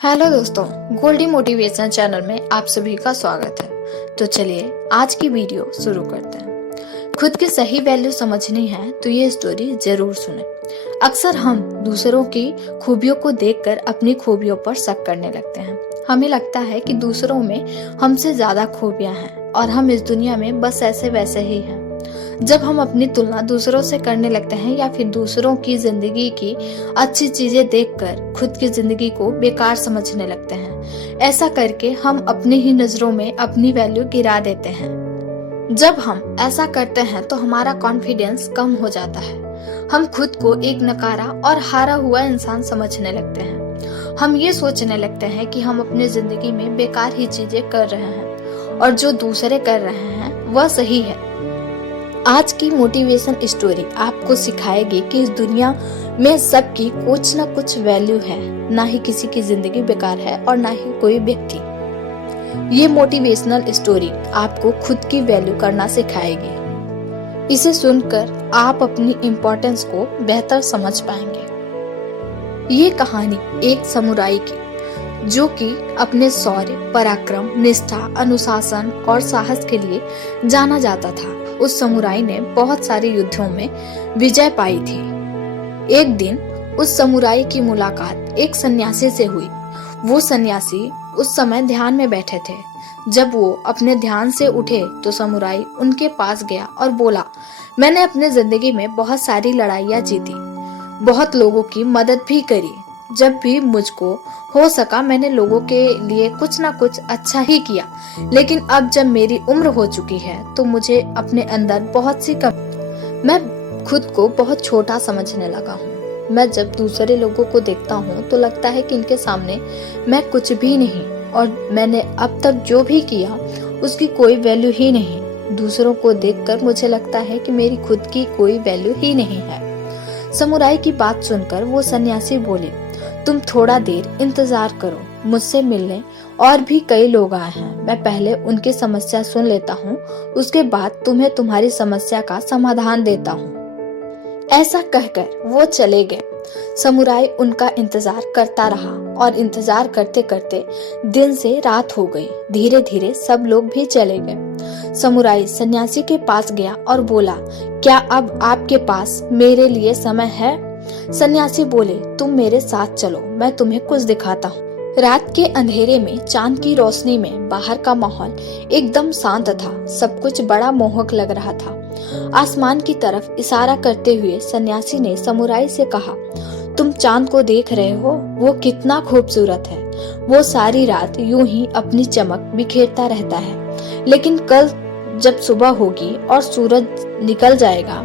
Hello दोस्तों, Goldy motivation channel में आप सभी का स्वागत है। तो चलिए आज की वीडियो शुरू करते हैं। खुद की सही वैल्यू समझनी है तो ये स्टोरी जरूर सुने। अक्सर हम दूसरों की खूबियों को देखकर अपनी खूबियों पर शक करने लगते हैं। हमें लगता है कि दूसरों में हमसे ज्यादा खूबियां हैं और हम इस दुनिया में बस ऐसे वैसे ही हैं। जब हम अपनी तुलना दूसरों से करने लगते हैं या फिर दूसरों की जिंदगी की अच्छी चीजें देखकर खुद की जिंदगी को बेकार समझने लगते हैं, ऐसा करके हम अपनी ही नजरों में अपनी वैल्यू गिरा देते हैं। जब हम ऐसा करते हैं तो हमारा कॉन्फिडेंस कम हो जाता है। हम खुद को एक नकारा और हारा हुआ इंसान समझने लगते हैं। हम ये सोचने लगते हैं कि हम अपनी जिंदगी में बेकार ही चीजें कर रहे हैं और जो दूसरे कर रहे हैं वह सही है। आज की मोटिवेशन स्टोरी आपको सिखाएगी कि इस दुनिया में सबकी कुछ ना कुछ वैल्यू है, ना ही किसी की जिंदगी बेकार है और ना ही कोई व्यक्ति। ये मोटिवेशनल स्टोरी आपको खुद की वैल्यू करना सिखाएगी। इसे सुनकर आप अपनी इम्पोर्टेंस को बेहतर समझ पाएंगे। ये कहानी एक समुराई की जो कि अपने शौर्य, पराक्रम, निष्ठा, अनुशासन और साहस के लिए जाना जाता था। उस समुराई ने बहुत सारे युद्धों में विजय पाई थी। एक दिन उस समुराई की मुलाकात एक सन्यासी से हुई। वो सन्यासी उस समय ध्यान में बैठे थे। जब वो अपने ध्यान से उठे तो समुराई उनके पास गया और बोला, मैंने अपने जिंदगी में बहुत सारी लड़ाइयाँ जीती, बहुत लोगों की मदद भी करी। जब भी मुझको हो सका मैंने लोगों के लिए कुछ ना कुछ अच्छा ही किया, लेकिन अब जब मेरी उम्र हो चुकी है तो मुझे अपने अंदर बहुत सी मैं खुद को बहुत छोटा समझने लगा हूँ। मैं जब दूसरे लोगों को देखता हूँ तो लगता है कि इनके सामने मैं कुछ भी नहीं और मैंने अब तक जो भी किया उसकी कोई वैल्यू ही नहीं। दूसरों को देखकर मुझे लगता है कि मेरी खुद की कोई वैल्यू ही नहीं है। समुराई की बात सुनकर वो सन्यासी बोले, तुम थोड़ा देर इंतजार करो, मुझसे मिलने और भी कई लोग आए हैं। मैं पहले उनकी समस्या सुन लेता हूँ, उसके बाद तुम्हें तुम्हारी समस्या का समाधान देता हूँ। ऐसा कहकर वो चले गए। समुराई उनका इंतजार करता रहा और इंतजार करते करते दिन से रात हो गई। धीरे धीरे सब लोग भी चले गए। समुराई सन्यासी के पास गया और बोला, क्या अब आपके पास मेरे लिए समय है? सन्यासी बोले, तुम मेरे साथ चलो, मैं तुम्हें कुछ दिखाता हूँ। रात के अंधेरे में चांद की रोशनी में बाहर का माहौल एकदम शांत था। सब कुछ बड़ा मोहक लग रहा था। आसमान की तरफ इशारा करते हुए सन्यासी ने समुराई से कहा, तुम चांद को देख रहे हो? वो कितना खूबसूरत है। वो सारी रात यूं ही अपनी चमक बिखेरता रहता है, लेकिन कल जब सुबह होगी और सूरज निकल जाएगा,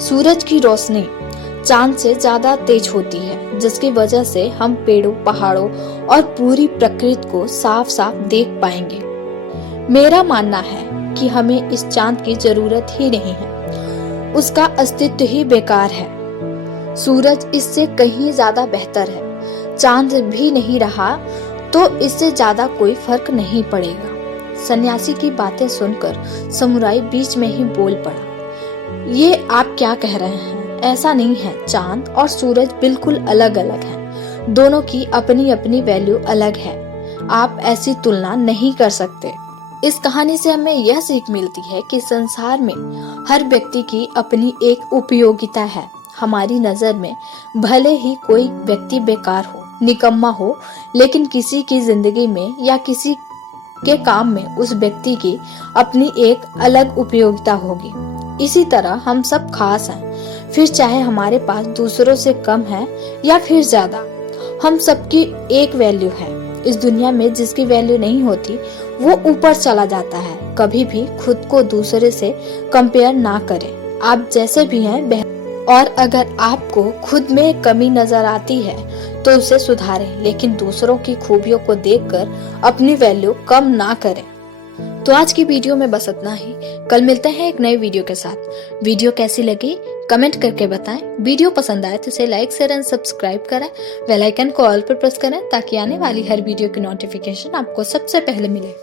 सूरज की रोशनी चांद से ज्यादा तेज होती है, जिसकी वजह से हम पेड़ों, पहाड़ों और पूरी प्रकृति को साफ साफ देख पाएंगे। मेरा मानना है कि हमें इस चांद की जरूरत ही नहीं है, उसका अस्तित्व ही बेकार है। सूरज इससे कहीं ज्यादा बेहतर है। चांद भी नहीं रहा तो इससे ज्यादा कोई फर्क नहीं पड़ेगा। सन्यासी की बातें सुनकर समुराई बीच में ही बोल पड़ा, ये आप क्या कह रहे हैं? ऐसा नहीं है, चांद और सूरज बिल्कुल अलग अलग हैं। दोनों की अपनी अपनी वैल्यू अलग है। आप ऐसी तुलना नहीं कर सकते। इस कहानी से हमें यह सीख मिलती है कि संसार में हर व्यक्ति की अपनी एक उपयोगिता है। हमारी नजर में भले ही कोई व्यक्ति बेकार हो, निकम्मा हो, लेकिन किसी की जिंदगी में या किसी के काम में उस व्यक्ति की अपनी एक अलग उपयोगिता होगी। इसी तरह हम सब खास हैं, फिर चाहे हमारे पास दूसरों से कम है या फिर ज्यादा, हम सबकी एक वैल्यू है। इस दुनिया में जिसकी वैल्यू नहीं होती वो ऊपर चला जाता है। कभी भी खुद को दूसरे से कंपेयर ना करें। आप जैसे भी हैं और अगर आपको खुद में कमी नजर आती है तो उसे सुधारें, लेकिन दूसरों की खूबियों को देखकर अपनी वैल्यू कम ना करें। तो आज की वीडियो में बस इतना ही। कल मिलते हैं एक नए वीडियो के साथ। वीडियो कैसी लगी कमेंट करके बताएं। वीडियो पसंद आए तो इसे लाइक, शेयर एंड सब्सक्राइब करें। बेल आइकन को ऑल पर प्रेस करें ताकि आने वाली हर वीडियो की नोटिफिकेशन आपको सबसे पहले मिले।